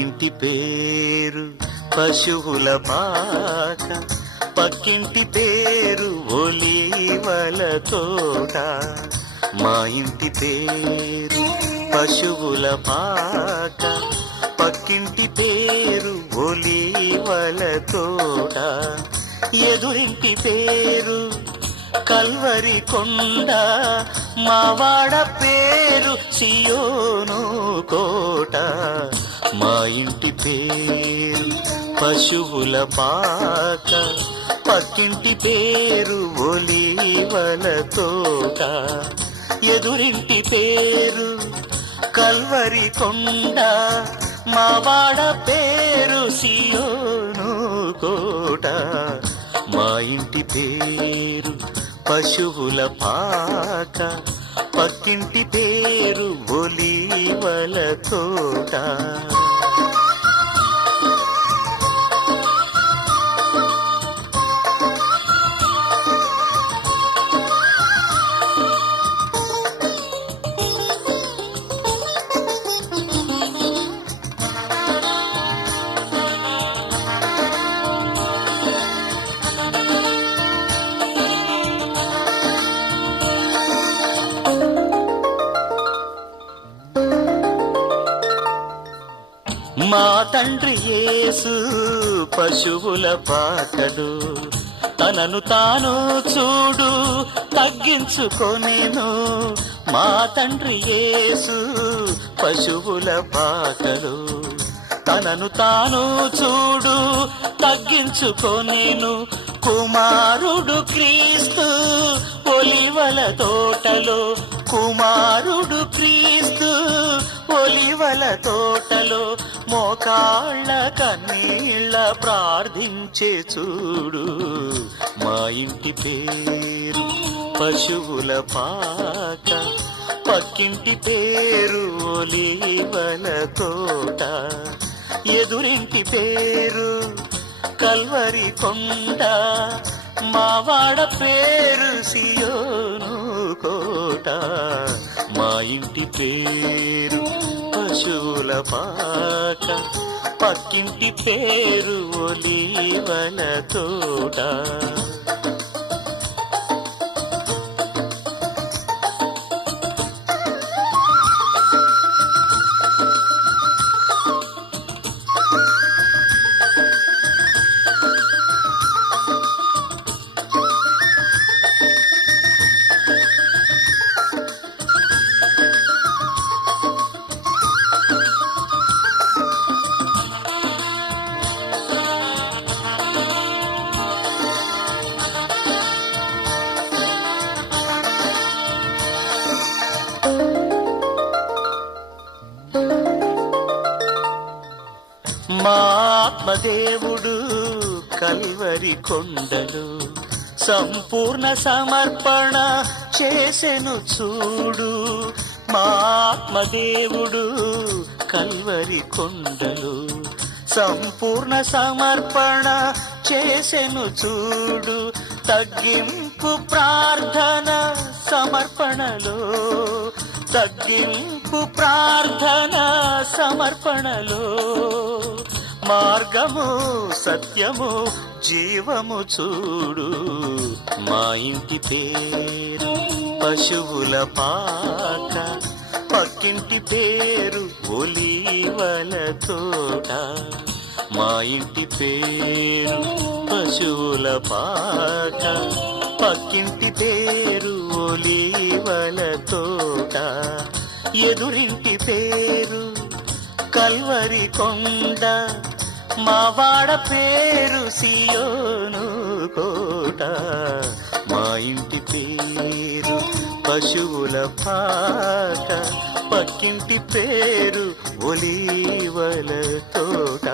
ఇంటి పేరు పశువుల పాక, పక్కింటి పేరు ఒలీవల తోట. మా ఇంటి పేరు పశువుల పాక, పక్కింటి పేరు ఒలీవల తోట. ఎదురింటి పేరు కల్వరి కొండ, మావాడ పేరు సియోను కోట. మా ఇంటి పేరు పశువుల పాక, పక్కింటి పేరు ఒలీవల తోట. ఎదురింటి పేరు కల్వరి కొండ, మావాడ పేరు సియోను కోట. మా ఇంటి పేరు పశువుల పాక, పక్కింటి పేరు ఒలీవల తోట. మా తండ్రి యేసు పశువుల పాకడు, తనను తాను చూడు తగ్గించుకొనెను. మా తండ్రి యేసు పశువుల పాకడు, తనను తాను చూడు తగ్గించుకొనెను. కుమారుడు క్రీస్తు ఒలీవల తోటలో, కుమారుడు క్రీస్తు ఒలీవల తోటలో. మోకాళ్ళ కన్నీళ్ళ ప్రార్థించే చూడు. మా ఇంటి పేరు పశువుల పాక, పక్కింటి పేరు ఒలీవల తోట. ఎదురింటి పేరు కల్వరి కొండ, మావాడ పేరు సియోను కోట. మా ఇంటి పేరు పశువుల పాక, పక్కింటి పేరు ఒలీవల తోట. మా ఆత్మదేవుడు కల్వరి కొండలు సంపూర్ణ సమర్పణ చేసెను చూడు. మా ఆత్మదేవుడు కల్వరి కొండలు సంపూర్ణ సమర్పణ చేసెను చూడు. తగ్గింపు ప్రార్థన సమర్పణలో, తగ్గింపు ప్రార్థన సమర్పణలో. మార్గము సత్యము జీవము చూడు. మా ఇంటి పేరు పశువుల పాక, పక్కింటి పేరు ఒలీవల తోట. మా ఇంటి పేరు పశువుల పాక, పక్కింటి పేరు ఒలీవల తోట. ఎదురింటి పేరు కల్వరి కొండ, మావాడ పేరు సియోను కోట. మా ఇంటి పేరు పశువుల పాక, పక్కింటి పేరు ఒలీవల తోట.